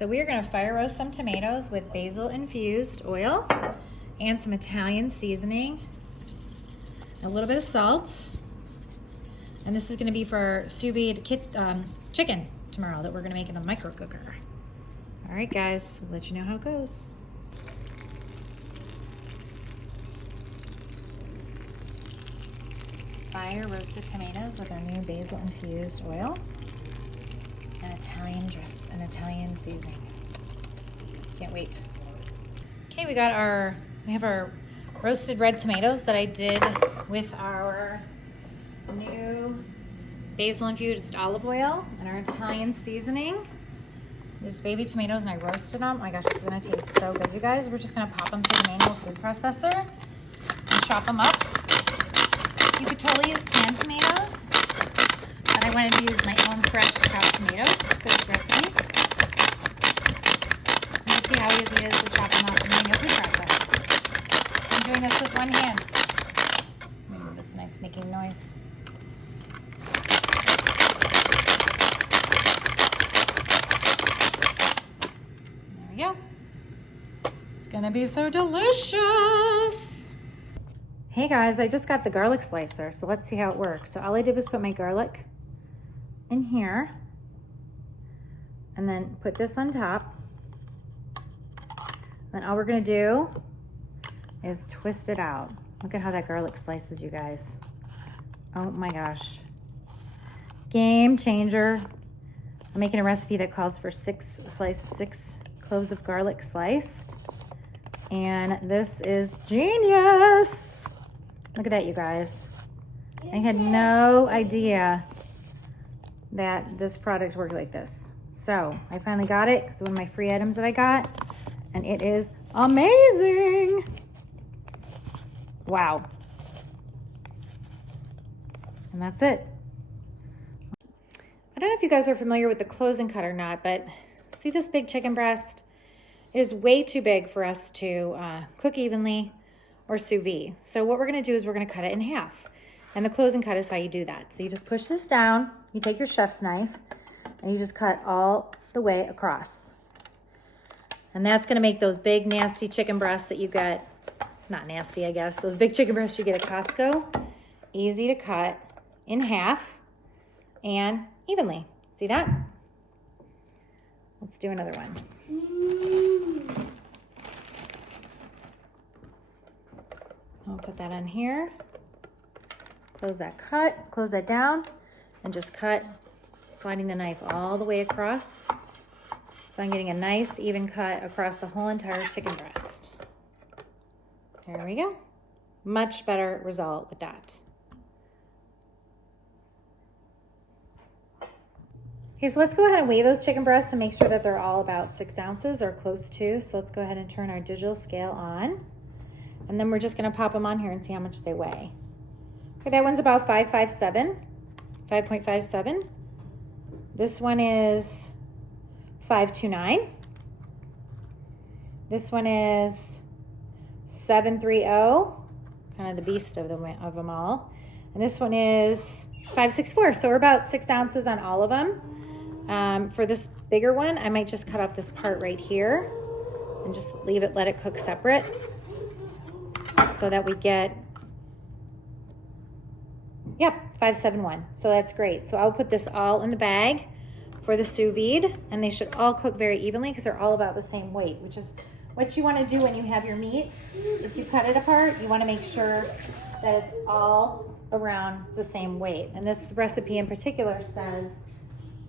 So we are gonna fire roast some tomatoes with basil infused oil and some Italian seasoning, a little bit of salt. And this is gonna be for sous vide chicken tomorrow that we're gonna make in the micro cooker. All right, guys, we'll let you know how it goes. Fire roasted tomatoes with our new basil infused oil and Italian seasoning. Can't wait. Okay, we have our roasted red tomatoes that I did with our new basil infused olive oil and our Italian seasoning. These baby tomatoes, and I roasted them. Oh my gosh, this is gonna taste so good, you guys. We're just gonna pop them through the manual food processor and chop them up. You could totally use canned tomatoes, but I wanted to use my own fresh chopped tomatoes for this recipe. And you see how easy it is to chop them up in the manual food processor. I'm doing this with one hand. Let me move this knife making noise. There we go. It's gonna be so delicious. Hey guys, I just got the garlic slicer, so let's see how it works. So all I did was put my garlic in here and then put this on top. Then all we're gonna do is twist it out. Look at how that garlic slices, you guys. Oh my gosh. Game changer. I'm making a recipe that calls for 6 cloves of garlic sliced. And this is genius. Look at that, you guys. I had no idea that this product worked like this. So I finally got it because one of my free items that I got, and it is amazing. Wow. And that's it. I don't know if you guys are familiar with the closing cut or not, but see this big chicken breast? It is way too big for us to cook evenly or sous vide. So what we're gonna do is we're gonna cut it in half. And the closing cut is how you do that. So you just push this down, you take your chef's knife, and you just cut all the way across. And that's gonna make those big nasty chicken breasts that you get, not nasty I guess, those big chicken breasts you get at Costco, easy to cut in half and evenly. See that? Let's do another one. I'll put that on here. Close that cut, close that down, and just cut, sliding the knife all the way across. So I'm getting a nice even cut across the whole entire chicken breast. There we go. Much better result with that. Okay, so let's go ahead and weigh those chicken breasts and make sure that they're all about 6 ounces or close to. So let's go ahead and turn our digital scale on. And then we're just gonna pop them on here and see how much they weigh. Okay, that one's about 5.57. This one is 529. This one is 730, kind of the beast of them all. And this one is 564. So we're about 6 ounces on all of them. For this bigger one, I might just cut off this part right here and just leave it, let it cook separate so that we get, yep, 571. So that's great. So I'll put this all in the bag for the sous vide, and they should all cook very evenly because they're all about the same weight, which is what you want to do when you have your meat. If you cut it apart, you want to make sure that it's all around the same weight. And this recipe in particular says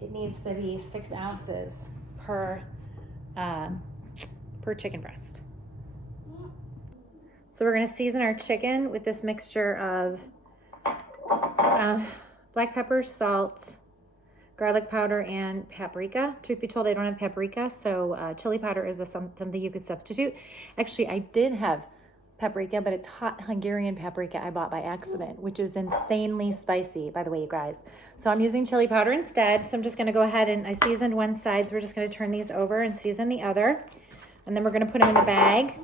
it needs to be 6 ounces per chicken breast. So we're gonna season our chicken with this mixture of black pepper, salt, garlic powder, and paprika. Truth be told, I don't have paprika, so chili powder is something you could substitute. Actually, I did have paprika, but it's hot Hungarian paprika I bought by accident, which is insanely spicy, by the way, you guys. So I'm using chili powder instead. So I'm just gonna go ahead and I seasoned one side, so we're just gonna turn these over and season the other. And then we're gonna put them in the bag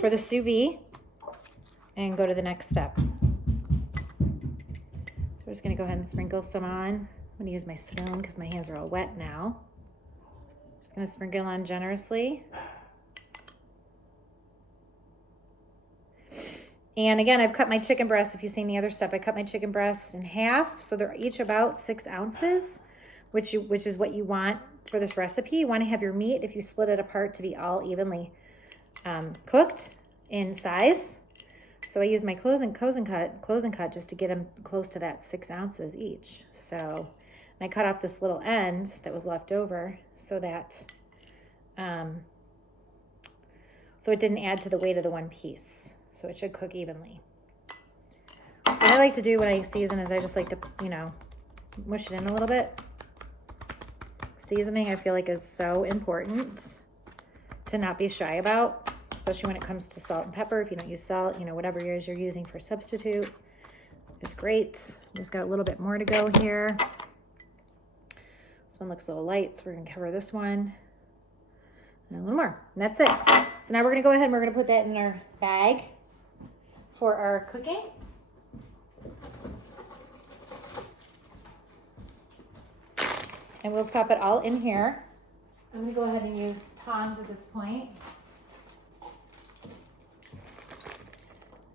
for the sous vide and go to the next step. So we're just gonna go ahead and sprinkle some on. I'm gonna use my spoon because my hands are all wet now. Just gonna sprinkle on generously. And again, I've cut my chicken breasts. If you've seen the other stuff, I cut my chicken breasts in half. So they're each about 6 ounces, which is what you want for this recipe. You want to have your meat, if you split it apart, to be all evenly cooked in size. So I use my close and cut just to get them close to that 6 ounces each. So I cut off this little end that was left over so that so it didn't add to the weight of the one piece. So it should cook evenly. So what I like to do when I season is I just like to, you know, mush it in a little bit. Seasoning, I feel like, is so important to not be shy about, especially when it comes to salt and pepper. If you don't use salt, you know, whatever it is you're using for substitute is great. Just got a little bit more to go here. This one looks a little light, so we're gonna cover this one. And a little more, and that's it. So now we're gonna go ahead and we're gonna put that in our bag for our cooking. And we'll pop it all in here. I'm gonna go ahead and use tongs at this point.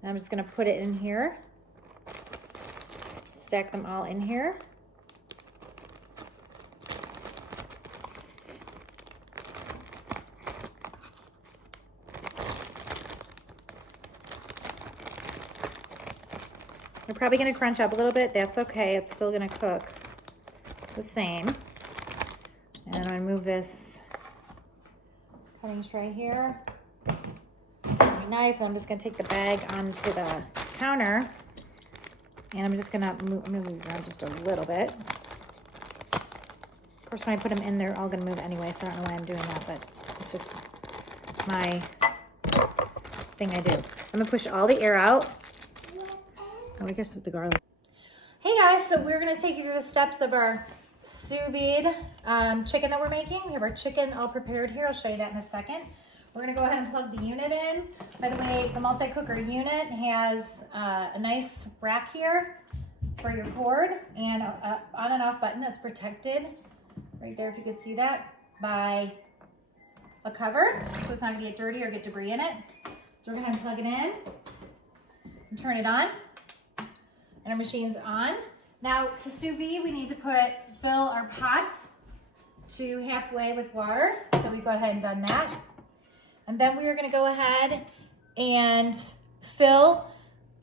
And I'm just gonna put it in here. Stack them all in here. They're probably gonna crunch up a little bit. That's okay, it's still gonna cook the same. And I'm gonna move this cutting tray here. My knife, I'm just gonna take the bag onto the counter. And I'm just gonna move, I'm gonna move around just a little bit. Of course, when I put them in, they're all gonna move anyway, so I don't know why I'm doing that, but it's just my thing I do. I'm gonna push all the air out. Oh, I guess with the garlic. Hey guys, so we're gonna take you through the steps of our sous vide chicken that we're making. We have our chicken all prepared here. I'll show you that in a second. We're gonna go ahead and plug the unit in. By the way, the multi-cooker unit has a nice rack here for your cord and a on and off button that's protected right there, if you could see that, by a cover, so it's not gonna get dirty or get debris in it. So we're gonna plug it in and turn it on. And our machine's on. Now to sous vide, we need to fill our pot to halfway with water. So we go ahead and done that. And then we are gonna go ahead and fill.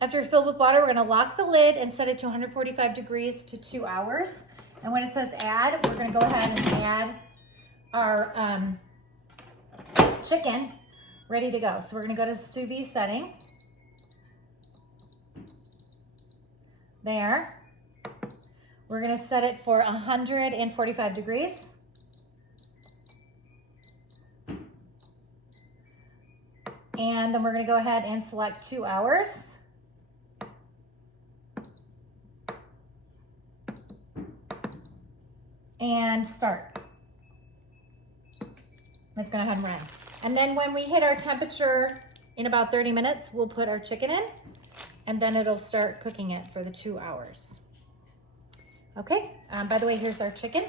After we fill with water, we're gonna lock the lid and set it to 145 degrees to 2 hours. And when it says add, we're gonna go ahead and add our chicken ready to go. So we're gonna go to sous vide setting. There. We're gonna set it for 145 degrees. And then we're gonna go ahead and select 2 hours. And start. It's gonna head and run. And then when we hit our temperature in about 30 minutes, we'll put our chicken in. And then it'll start cooking it for the 2 hours. Okay, by the way, here's our chicken,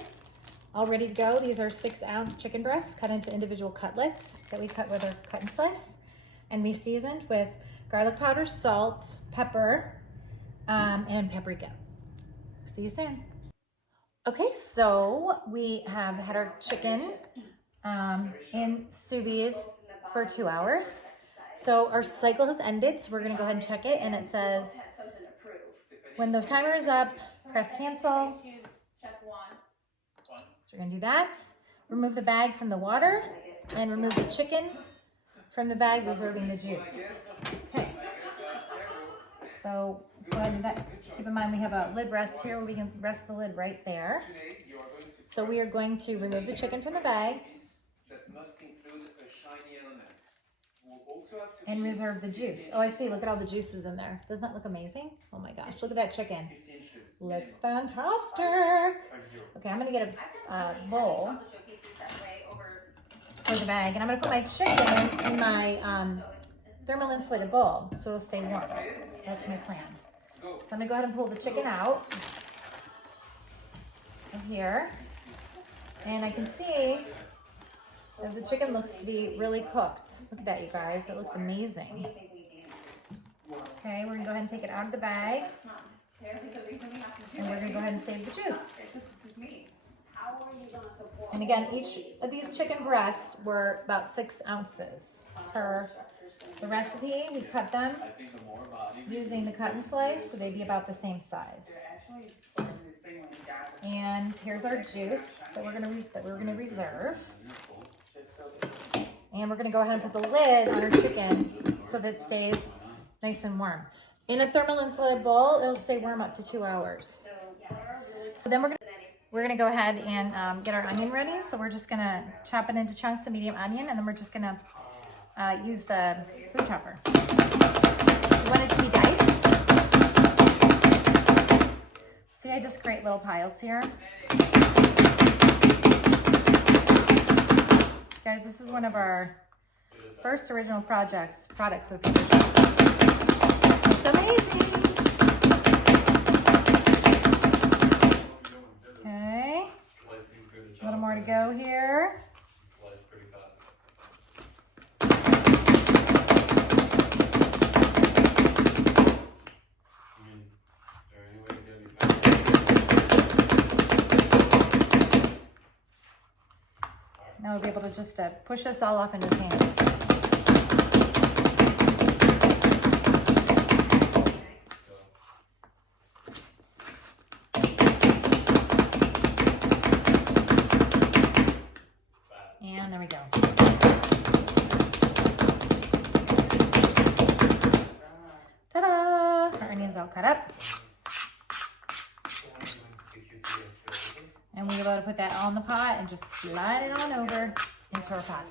all ready to go. These are 6 ounce chicken breasts cut into individual cutlets that we cut with our cut and slice. And we seasoned with garlic powder, salt, pepper, and paprika. See you soon. Okay, so we have had our chicken in sous vide for 2 hours. So our cycle has ended, so we're gonna go ahead and check it, and it says, when the timer is up, press cancel. So we're gonna do that. Remove the bag from the water, and remove the chicken from the bag, reserving the juice. Okay. So let's go ahead and do that. Keep in mind we have a lid rest here where we can rest the lid right there. So we are going to remove the chicken from the bag and reserve the juice. Oh, I see. Look at all the juices in there. Doesn't that look amazing? Oh my gosh, look at that chicken. Looks fantastic. Okay, I'm gonna get a bowl for the bag, and I'm gonna put my chicken in my thermal insulated bowl so it'll stay warm. That's my plan. So I'm gonna go ahead and pull the chicken out of here, and I can see The chicken looks to be really cooked. Look at that, you guys. It looks amazing. Okay, we're gonna go ahead and take it out of the bag. And we're gonna go ahead and save the juice. And again, each of these chicken breasts were about 6 ounces per the recipe. We cut them using the cut and slice, so they'd be about the same size. And here's our juice that we're gonna reserve. And we're gonna go ahead and put the lid on our chicken so that it stays nice and warm. In a thermal insulated bowl, it'll stay warm up to 2 hours. So then we're gonna go ahead and get our onion ready. So we're just gonna chop it into chunks of medium onion, and then we're just gonna use the food chopper. You want it to be diced. See, I just create little piles here. Guys, this is one of our first original products of the It's amazing. Okay, a little more to go here. Now we'll be able to just push this all off into the pan. And there we go. Ta-da! Our onions all cut up. And we're able to put that all in the pot and just slide it on over into our pot.